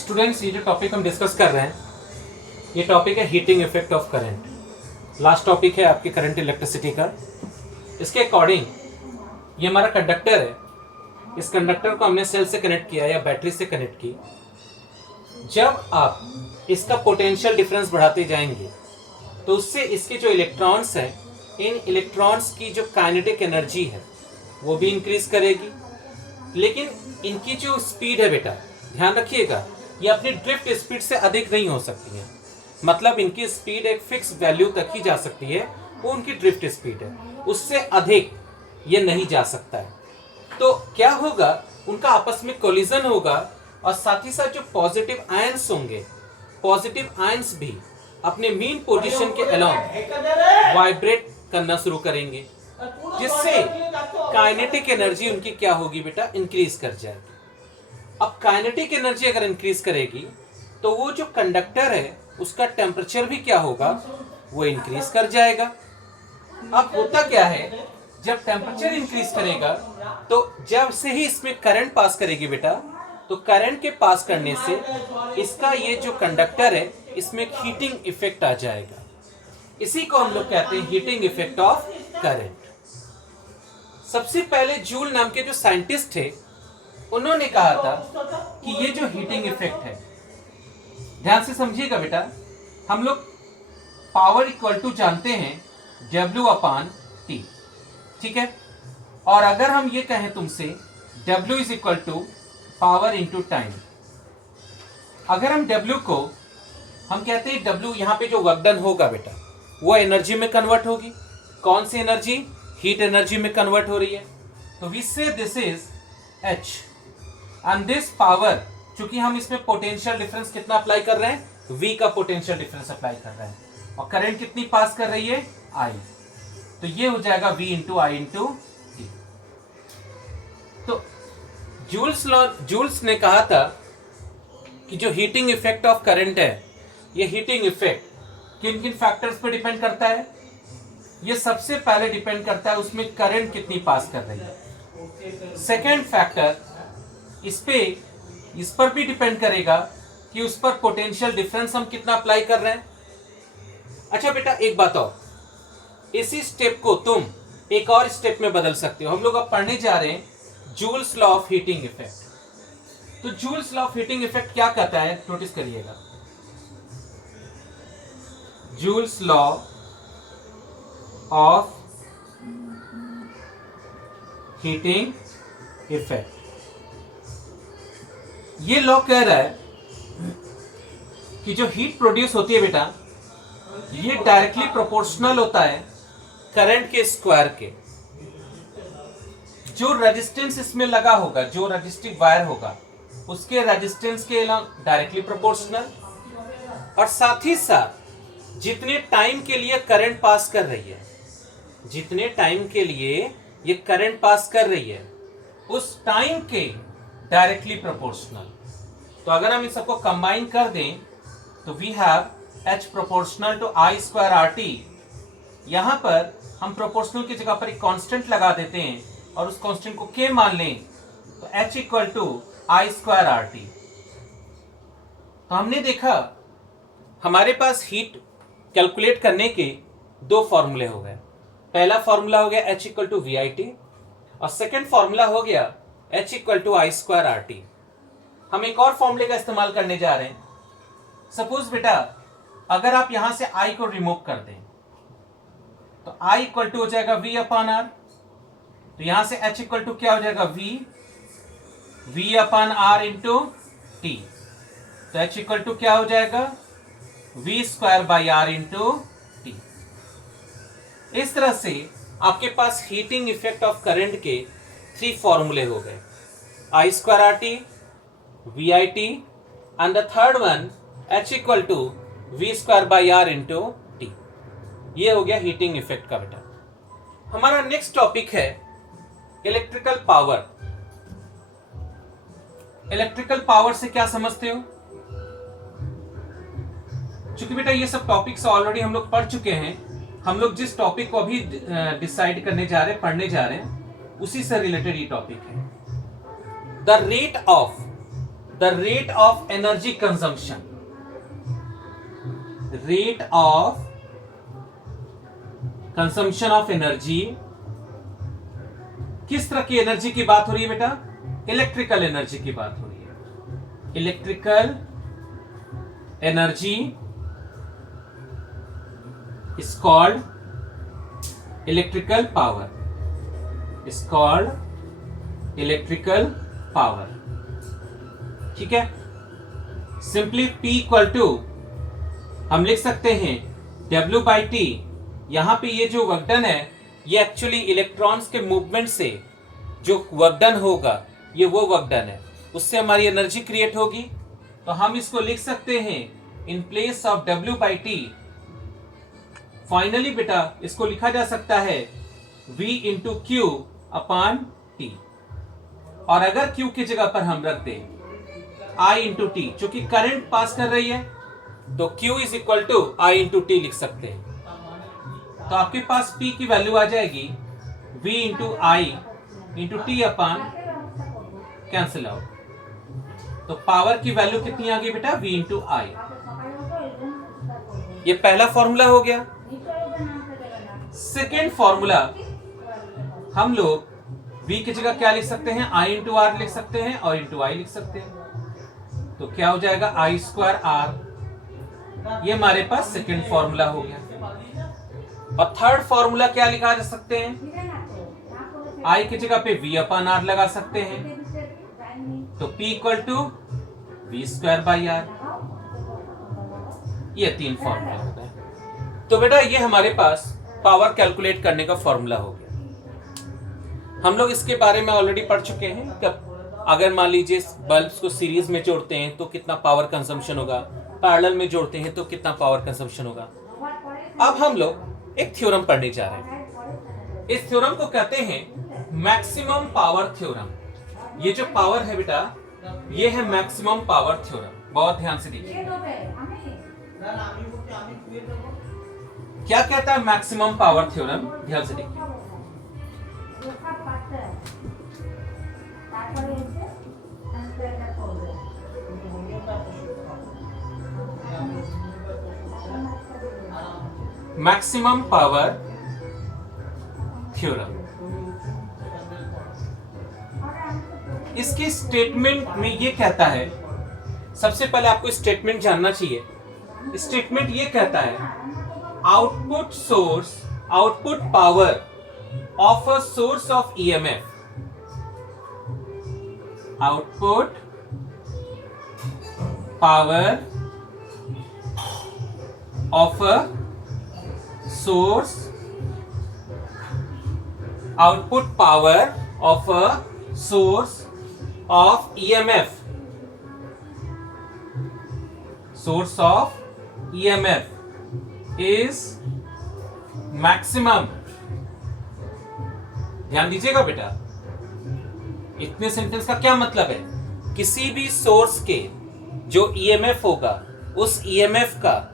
Students, ये जो topic हम डिस्कस कर रहे हैं ये टॉपिक है heating effect of current. Last topic है आपके करंट इलेक्ट्रिसिटी का। इसके अकॉर्डिंग ये हमारा कंडक्टर है। इस कंडक्टर को हमने सेल से कनेक्ट किया या बैटरी से कनेक्ट की। जब आप इसका पोटेंशियल डिफरेंस बढ़ाते जाएंगे तो उससे इसके जो इलेक्ट्रॉन्स हैं, इन इलेक्ट्रॉन्स की जो काइनेटिक एनर्जी है वो भी इंक्रीज करेगी। लेकिन इनकी जो स्पीड है बेटा, ध्यान रखिएगा, ये अपनी ड्रिफ्ट स्पीड से अधिक नहीं हो सकती है। मतलब इनकी स्पीड एक फिक्स वैल्यू तक ही जा सकती है, वो उनकी ड्रिफ्ट स्पीड है, उससे अधिक ये नहीं जा सकता है। तो क्या होगा, उनका आपस में कोलिजन होगा और साथ ही साथ जो पॉजिटिव आयंस होंगे, पॉजिटिव आयंस भी अपने मीन पोजीशन के अलोंग वाइब्रेट करना शुरू करेंगे, जिससे काइनेटिक एनर्जी उनकी क्या होगी बेटा, इंक्रीज कर जाएगी। अब काइनेटिक एनर्जी अगर इंक्रीज करेगी तो वो जो कंडक्टर है उसका टेम्परेचर भी क्या होगा, वो इंक्रीज कर जाएगा। अब होता क्या है, जब टेम्परेचर इंक्रीज करेगा तो जब से ही इसमें करंट पास करेगी बेटा, तो करंट के पास करने से इसका ये जो कंडक्टर है इसमें एक हीटिंग इफेक्ट आ जाएगा। इसी को हम लोग कहते हैं हीटिंग इफेक्ट ऑफ करंट। सबसे पहले जूल नाम के जो साइंटिस्ट थे उन्होंने कहा था कि ये जो हीटिंग इफेक्ट है, ध्यान से समझिएगा बेटा, हम लोग पावर इक्वल टू जानते हैं W/T, ठीक है। और अगर हम ये कहें तुमसे W is equal to power into time, अगर हम W को हम कहते हैं W, यहां पे जो वर्क डन होगा बेटा वो एनर्जी में कन्वर्ट होगी। कौन सी एनर्जी? हीट एनर्जी में कन्वर्ट हो रही है। तो वी से this is H and this power, चूंकि हम इसमें पोटेंशियल डिफरेंस कितना अप्लाई कर रहे हैं, V का पोटेंशियल डिफरेंस अप्लाई कर रहे हैं, और करंट कितनी पास कर रही है, I। तो ये हो जाएगा V इंटू आई इंटू टी। तो जूल्स ने कहा था कि जो हीटिंग इफेक्ट ऑफ करंट है, ये हीटिंग इफेक्ट किन किन फैक्टर्स पर डिपेंड करता है। ये सबसे पहले डिपेंड करता है उसमें करंट कितनी पास कर रही है। सेकेंड फैक्टर इस पर भी डिपेंड करेगा कि उस पर पोटेंशियल डिफरेंस हम कितना अप्लाई कर रहे हैं। अच्छा बेटा, एक बात और, इसी स्टेप को तुम एक और स्टेप में बदल सकते हो। हम लोग अब पढ़ने जा रहे हैं Joule's law of heating effect. तो Joule's law of heating effect क्या कहता है, नोटिस करिएगा। Joule's law of heating effect, ये लॉ कह रहा है कि जो हीट प्रोड्यूस होती है बेटा, ये डायरेक्टली प्रोपोर्शनल होता है करंट के स्क्वायर के। जो रेजिस्टेंस इसमें लगा होगा, जो रेजिस्टिव वायर होगा, उसके रेजिस्टेंस के डायरेक्टली प्रोपोर्शनल, और साथ ही साथ जितने टाइम के लिए करंट पास कर रही है, जितने टाइम के लिए ये करंट पास कर रही है, उस टाइम के डायरेक्टली प्रोपोर्शनल। तो अगर हम इन सबको कंबाइन कर दें तो we have H proportional to I square RT। यहां पर हम प्रोपोर्शनल की जगह पर एक कांस्टेंट लगा देते हैं और उस कांस्टेंट को K मान लें, तो H equal to I square RT। तो हमने देखा हमारे पास हीट कैलकुलेट करने के दो फॉर्मूले हो गए। पहला फॉर्मूला हो गया H इक्वल टू VIT और सेकेंड फॉर्मूला हो गया H equal to I square RT। हम एक और फॉर्मूले का इस्तेमाल करने जा रहे हैं। सपोज बेटा, अगर आप यहां से I को रिमूव कर दें तो I इक्वल टू हो जाएगा V/R। तो यहां से H इक्वल टू क्या हो जाएगा, V/R इंटू T। तो H इक्वल टू क्या हो जाएगा, V square by R into T। इस तरह से आपके पास हीटिंग इफेक्ट ऑफ करंट के 3 फॉर्मूले हो गए, I square RT, VIT and the third one H equal to V square by R into T। ये हो गया हीटिंग इफेक्ट का बेटा। हमारा नेक्स्ट टॉपिक है इलेक्ट्रिकल पावर। इलेक्ट्रिकल पावर से क्या समझते हो? चूंकि बेटा ये सब टॉपिक्स ऑलरेडी हम लोग पढ़ चुके हैं, हम लोग जिस टॉपिक को अभी डिसाइड करने जा रहे हैं, पढ़ने जा रहे हैं, उसी से रिलेटेड ये टॉपिक है। The rate of the rate of energy consumption, rate of consumption of energy. किस तरह की एनर्जी की बात हो रही है बेटा? इलेक्ट्रिकल एनर्जी की बात हो रही है। Electrical energy is called electrical power, is called electrical power. ठीक है, सिंपली P इक्वल टू हम लिख सकते हैं W/T। यहां पे ये जो वर्क डन है ये एक्चुअली इलेक्ट्रॉन्स के मूवमेंट से जो वर्क डन होगा ये वो वर्क डन है, उससे हमारी एनर्जी क्रिएट होगी। तो हम इसको लिख सकते हैं in place of W/T। Finally बेटा इसको लिखा जा सकता है V into Q upon T। और अगर Q की जगह पर हम रख दें I इंटू T, चूंकि करंट पास कर रही है तो Q is equal to I into T लिख सकते हैं। तो आपके पास P की वैल्यू आ जाएगी V into I into T upon cancel out. तो पावर की वैल्यू कितनी आ गई बेटा? V into I। ये पहला फॉर्मूला हो गया। सेकेंड फॉर्मूला हम लोग V की जगह क्या लिख सकते हैं? I इंटू R लिख सकते हैं और इंटू I लिख सकते हैं। तो क्या हो जाएगा? I square R। ये हमारे पास सेकेंड फॉर्मूला हो गया। और थर्ड फॉर्मूला क्या लिखा जा सकते हैं? I की जगह पे V अपॉन R लगा सकते हैं। तो P equal to V square by R। ये तीन फॉर्मूला हो गए। तो बेटा ये हमारे पास पावर कैलकुलेट करने का फॉर्मूला हो गया। हम लोग इसके बारे में ऑलरेडी पढ़ चुके हैं कि अगर मान लीजिए बल्ब्स को सीरीज में जोड़ते हैं तो कितना पावर कंजम्पशन होगा, पैरेलल में जोड़ते हैं तो कितना पावर कंजम्पशन होगा। अब हम लोग एक थ्योरम पढ़ने जा रहे हैं। इस थ्योरम को कहते हैं मैक्सिमम पावर थ्योरम। ये जो पावर है बेटा ये है मैक्सिमम पावर थ्योरम। बहुत ध्यान से देखिए क्या कहता है मैक्सिमम पावर थ्योरम, ध्यान से देखिए। मैक्सिमम पावर थ्योरम, इसके स्टेटमेंट में ये कहता है, सबसे पहले आपको स्टेटमेंट जानना चाहिए। स्टेटमेंट ये कहता है output source, output power of a source of EMF, output power of a source, output power of a source of EMF, source of EMF is maximum। ध्यान दीजिएगा बेटा, इतने सेंटेंस का क्या मतलब है? किसी भी सोर्स के जो EMF होगा उस EMF का